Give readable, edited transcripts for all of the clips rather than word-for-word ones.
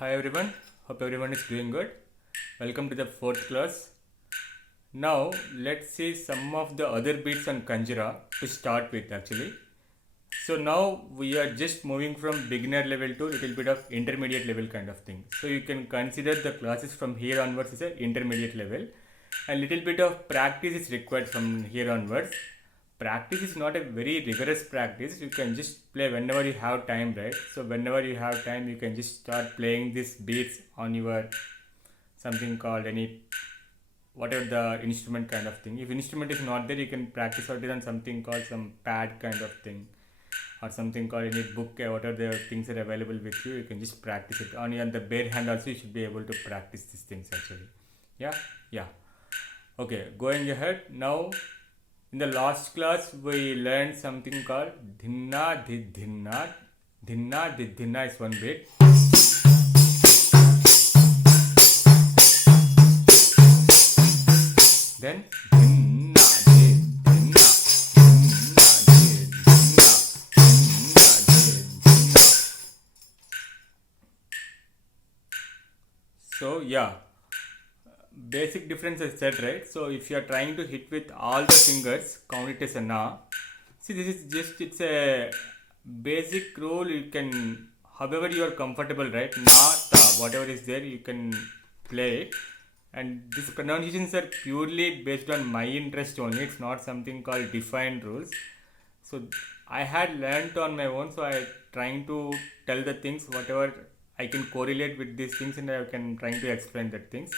Hi everyone, hope everyone is doing good. Welcome to the fourth class. Now let's see some of the other beats on Kanjira to start with actually. So now we are just moving from beginner level to little bit of intermediate level kind of thing. So you can consider the classes from here onwards as an intermediate level, and little bit of practice is required from here onwards. Practice is not a very rigorous practice. You can just play whenever you have time, right? So whenever you have time, you can just start playing these beats on your something called any whatever the instrument kind of thing. If instrument is not there, you can practice out it on something called some pad kind of thing, or something called any book, whatever the things are available with you. You can just practice it on the bare hand. Also, you should be able to practice these things actually. Yeah. Okay, going ahead now. In the last class, we learned something called dhinna didhinna. Dhinna didhinna is one beat. Then dhinna didhinna, dhinna didhinna, dhinna didhinna. So yeah, basic difference is set, right? So if you are trying to hit with all the fingers, count it as a na. See, this is just it's a basic rule. You can, however you are comfortable, right? Na ta, whatever is there, you can play it. And these pronunciations are purely based on my interest only. It's not something called defined rules. So I had learned on my own. So I trying to tell the things whatever I can correlate with these things, and I can trying to explain that things.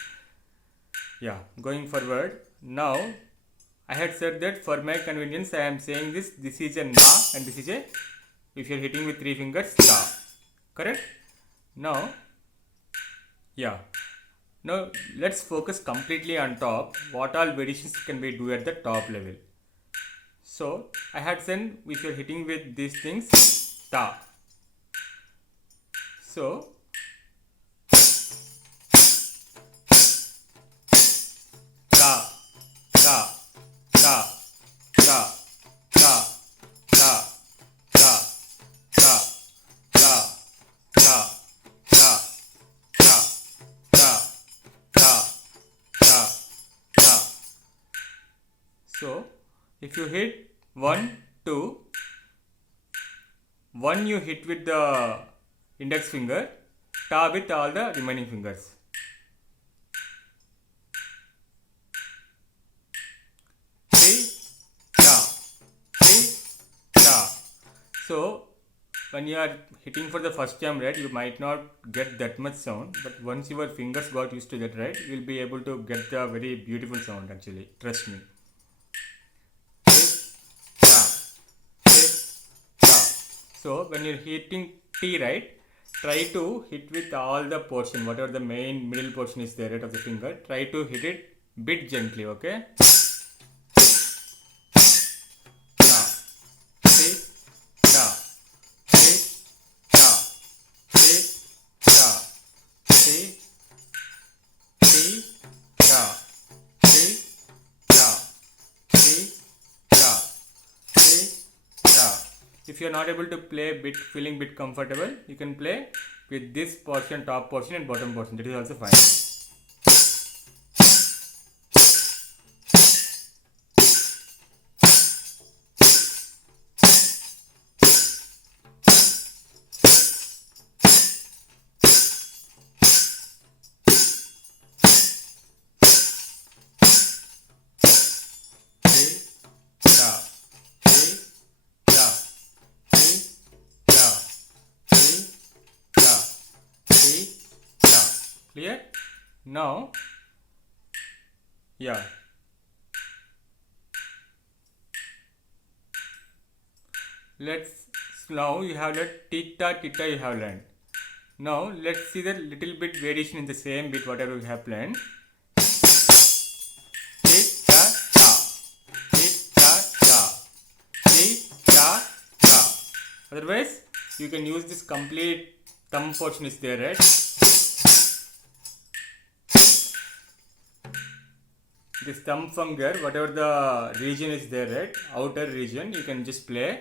Yeah, going forward now, I had said that for my convenience I am saying this is a na and this is a, if you are hitting with three fingers, ta, correct? Now let's focus completely on top, what all variations can we do at the top level. So I had said if you are hitting with these things, ta, so ta, ta, ta, ta, ta, ta, ta, ta, ta, ta, ta, ta, ta, ta, ta, ta. So if you hit 1, 2, 1 you hit with the index finger, ta with all the remaining fingers. So when you are hitting for the first time, right, you might not get that much sound, but once your fingers got used to that, right, you will be able to get the very beautiful sound actually, trust me. So when you're hitting T, right, try to hit with all the portion, whatever the main middle portion is there, right, of the finger, try to hit it bit gently, okay? If you are not able to play bit, feeling bit comfortable, you can play with this portion, top portion and bottom portion. That is also fine. Clear? Now, yeah. Now you have that tita you have learned. Now let's see the little bit variation in the same bit whatever we have planned. Tita ta. Otherwise, you can use this complete thumb portion is there, right? This thumb finger, whatever the region is there, right, outer region, you can just play.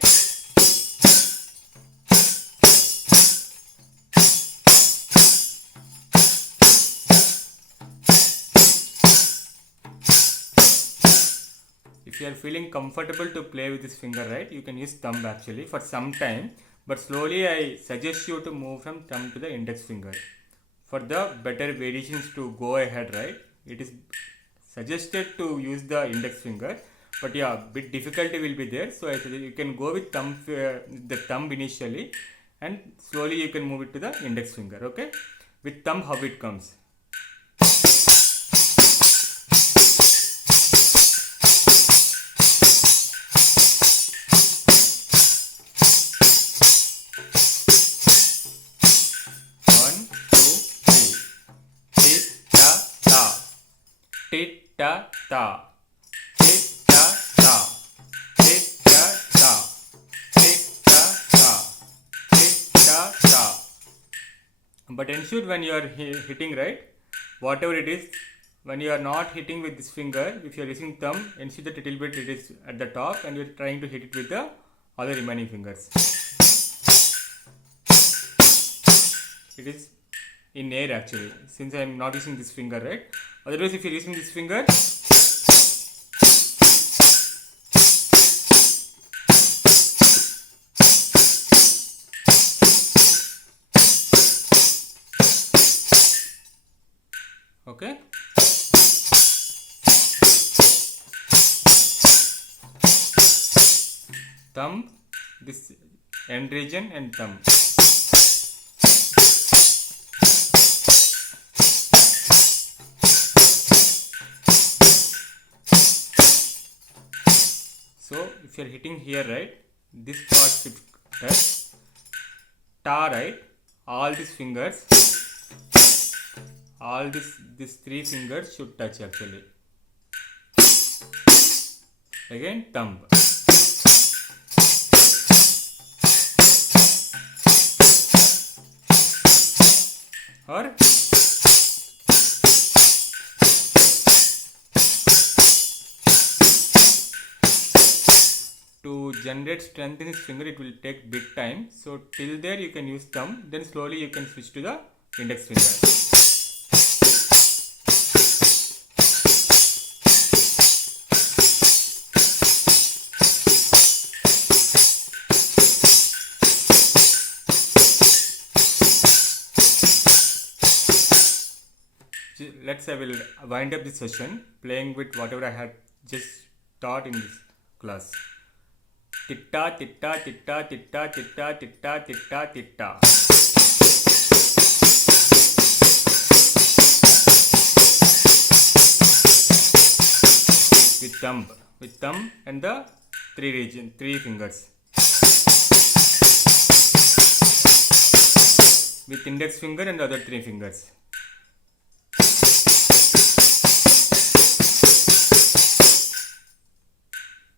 if you are feeling comfortable to play with this finger, right, you can use thumb actually for some time, but slowly I suggest you to move from thumb to the index finger for the better variations to go ahead, right. It is suggested to use the index finger, but yeah, bit difficulty will be there, so I suggest you can go with the thumb initially, and slowly you can move it to the index finger. Okay, with thumb how it comes. Tit ta ta, tit ta ta, tit ta ta, tit ta ta, tit ta ta. But ensure when you are hitting, right, whatever it is, when you are not hitting with this finger, if you are using thumb, ensure that little bit it is at the top and you are trying to hit it with the other remaining fingers. It is in air actually, since I am not using this finger, right. Otherwise, if you are using this finger, okay. Thumb, this end region, and thumb. So if you are hitting here, right, this part should touch ta, right, all these fingers, all these three fingers should touch actually. Again thumb. Or to generate strength in this finger, it will take big time, so till there you can use thumb, then slowly you can switch to the index finger. Let's I will wind up this session playing with whatever I had just taught in this class. Titta titta titta titta titta titta titta titta. With thumb and the three fingers. With index finger and the other three fingers.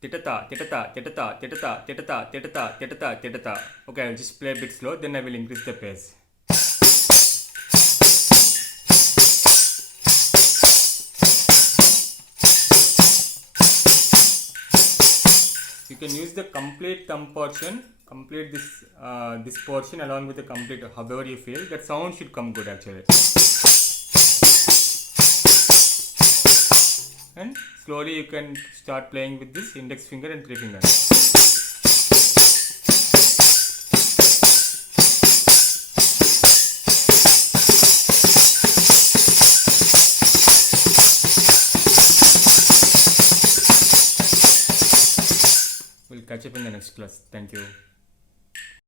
Titata, titata, titata, titata, titata, titata, titata, titata. Okay, I'll just play a bit slow, then I will increase the pace. You can use the complete thumb portion, complete this portion along with the complete, however you feel. That sound should come good actually. And slowly you can start playing with this index finger and three fingers. We'll catch up in the next class. Thank you.